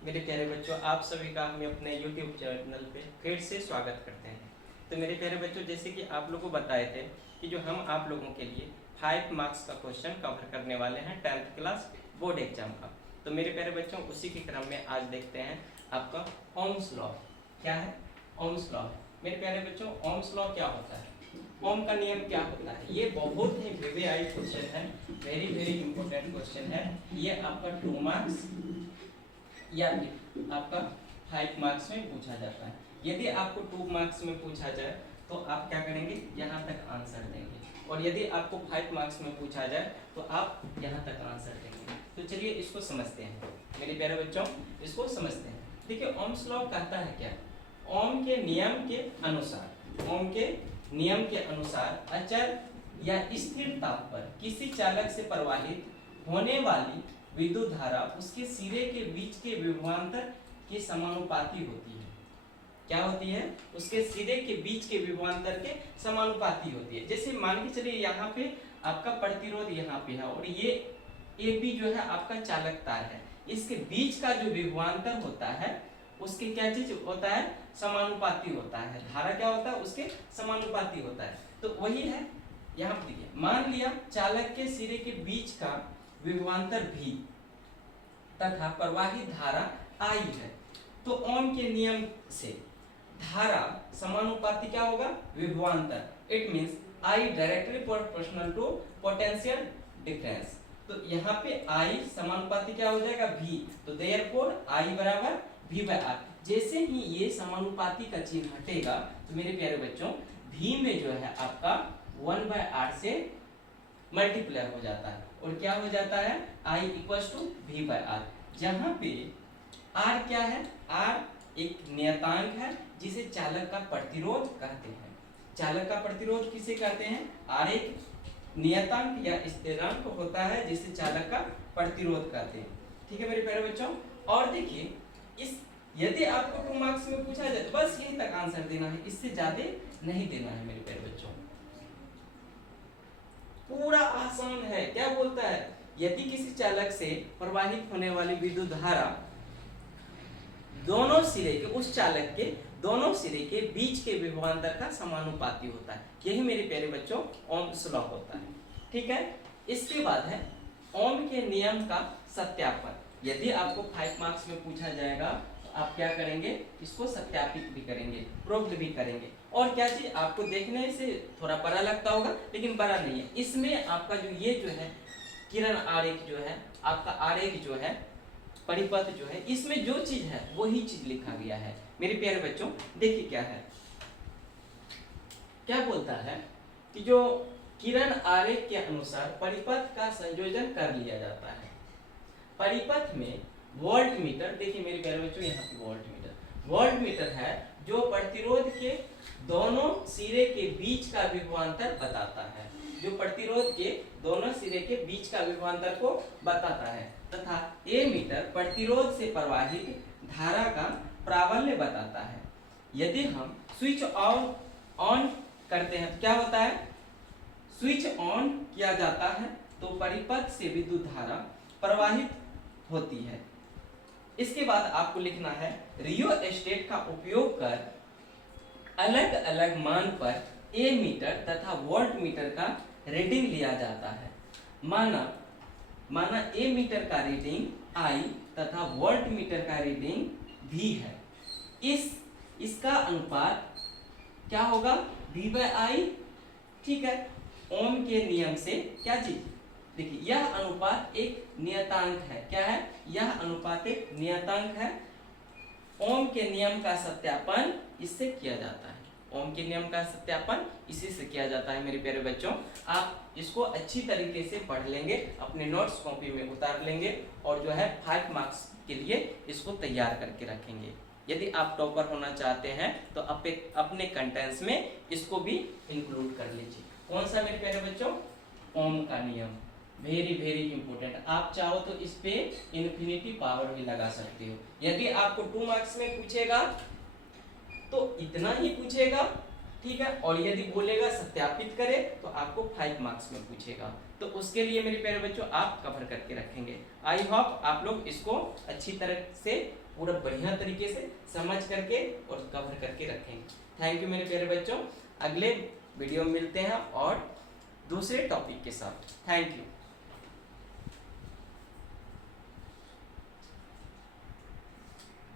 मेरे प्यारे बच्चों, आप सभी का हम अपने YouTube चैनल पे फिर से स्वागत करते हैं। तो मेरे प्यारे बच्चों, जैसे कि आप लोगों को बताए थे कि जो हम आप लोगों के लिए 5 मार्क्स का क्वेश्चन कवर करने वाले हैं 10th क्लास बोर्ड एग्जाम का। तो मेरे प्यारे बच्चों, उसी के क्रम में आज देखते हैं आपका ओम्स लॉ। क्या है ओम्स लॉ? मेरे प्यारे बच्चों, ओम्स लॉ क्या होता है, ओम का नियम क्या होता है, ये बहुत ही VVI क्वेश्चन है, वेरी वेरी इंपॉर्टेंट क्वेश्चन है। ये आपका 2 मार्क्स या फिर आपका 5 मार्क्स में पूछा जाता है। यदि आपको 2 मार्क्स में पूछा जाए तो आप क्या करेंगे, यहाँ तक आंसर देंगे, और यदि आपको 5 मार्क्स में पूछा जाए तो आप यहाँ तक आंसर देंगे। तो चलिए इसको समझते हैं मेरे प्यारे बच्चों, इसको समझते हैं। देखिए ओम्स लॉ कहता है क्या, ओम के नियम के अनुसार, ओम के नियम के अनुसार अचर या स्थिर ताप पर किसी चालक से प्रवाहित होने वाली विद्युत धारा उसके सिरे के बीच के विभवांतर के समानुपाती होती है। क्या होती है? उसके सिरे के बीच के विभवांतर के समानुपाती होती है। जैसे मान के चलिए यहाँ पे आपका प्रतिरोध यहाँ पे है और ये AB जो है आपका चालक तार है, इसके बीच का जो विभवांतर होता है उसके क्या चीज होता है, समानुपाती होता है। धारा क्या होता है, उसके समानुपाती होता है। तो वही है यहाँ पे। देखिए मान लिया चालक के सिरे के बीच का विभवांतर V तथा प्रवाहित धारा I है, तो ओम के नियम से धारा समानुपाती क्या होगा, विभवांतर। It means I directly proportional to potential difference. तो यहाँ पे I समानुपाती क्या हो जाएगा, V। तो देयरफॉर I बराबर V बाय R। जैसे ही ये समानुपाती का चिन्ह हटेगा तो मेरे प्यारे बच्चों V में जो है आपका 1 बाय R से मल्टीप्लाई हो जाता है और क्या हो जाता है, I equals to V by R। जहाँ पे R क्या है, R एक नियतांक है जिसे चालक का प्रतिरोध कहते हैं। चालक का प्रतिरोध किसे कहते हैं, R एक नियतांक या स्थिरांक होता है जिसे चालक का प्रतिरोध कहते हैं। ठीक है मेरे प्यारे बच्चों। और देखिए इस यदि आपको 2 मार्क्स में पूछा जाए तो बस यहीं तक आंसर देना है, इससे ज्यादा नहीं देना है मेरे प्यारे बच्चों। पूरा आसान है। क्या बोलता है, यदि किसी चालक से प्रवाहित होने वाली विद्युत धारा दोनों सिरे के, उस चालक के दोनों सिरे के बीच के विभवांतर का समानुपाती होता है, यही मेरे प्यारे बच्चों ओम्स लॉ होता है। ठीक है। इसके बाद है ओम के नियम का सत्यापन। यदि आपको 5 मार्क्स में पूछा जाएगा तो आप क्या करेंगे, इसको सत्यापित भी करेंगे, प्रूव भी करेंगे। और क्या चीज आपको देखने से थोड़ा बड़ा लगता होगा लेकिन बड़ा नहीं है। इसमें आपका जो ये जो है किरण आरेख जो है, आपका आरेख जो है, परिपथ जो है, इसमें जो चीज है वही चीज लिखा गया है मेरे प्यारे बच्चों। देखिए क्या है, क्या बोलता है कि जो किरण आरेख के अनुसार परिपथ का संयोजन कर लिया जाता है। परिपथ में वोल्ट मीटर, देखिए मेरे प्यारे बच्चों यहाँ पे वोल्ट मीटर है जो प्रतिरोध के दोनों सिरे के बीच का विभवांतर बताता है, जो प्रतिरोध के दोनों सिरे के बीच का विभवांतर को बताता है, तथा ए मीटर प्रतिरोध से प्रवाहित धारा का प्राबल्य बताता है। यदि हम स्विच ऑन करते हैं तो क्या होता है, स्विच ऑन किया जाता है तो परिपथ से विद्युत धारा प्रवाहित होती है। इसके बाद आपको लिखना है रियोस्टेट का उपयोग कर अलग अलग मान पर ए मीटर तथा वोल्ट मीटर का रीडिंग लिया जाता है। माना ए मीटर का रीडिंग I तथा वोल्ट मीटर का रीडिंग V है। इसका अनुपात क्या होगा, V बाय I। ठीक है। ओम के नियम से क्या चीज, देखिए यह अनुपात एक नियतांक है। क्या है, यह अनुपात एक नियतांक है। ओम के नियम का सत्यापन इससे किया जाता है। ओम के नियम का सत्यापन इसी से किया जाता है मेरे प्यारे बच्चों। आप इसको अच्छी तरीके से पढ़ लेंगे, अपने नोट्स कॉपी में उतार लेंगे और जो है 5 मार्क्स के लिए इसको तैयार करके रखेंगे। यदि आप टॉपर होना चाहते हैं तो अपने कंटेंट्स में इसको भी इंक्लूड कर लीजिए। कौन सा मेरे प्यारे बच्चों, ओम का नियम, वेरी वेरी इंपॉर्टेंट। आप चाहो तो इस पे इन्फिनिटी पावर भी लगा सकते हो। यदि आपको 2 मार्क्स में पूछेगा तो इतना ही पूछेगा ठीक है। और यदि बोलेगा सत्यापित करे तो आपको 5 मार्क्स में पूछेगा। तो उसके लिए मेरे प्यारे बच्चों आप कवर करके रखेंगे। आई होप आप लोग इसको अच्छी तरह से पूरा बढ़िया तरीके से समझ करके और कवर करके रखेंगे। थैंक यू मेरे प्यारे बच्चों। अगले वीडियो में मिलते हैं और दूसरे टॉपिक के साथ। Thank you.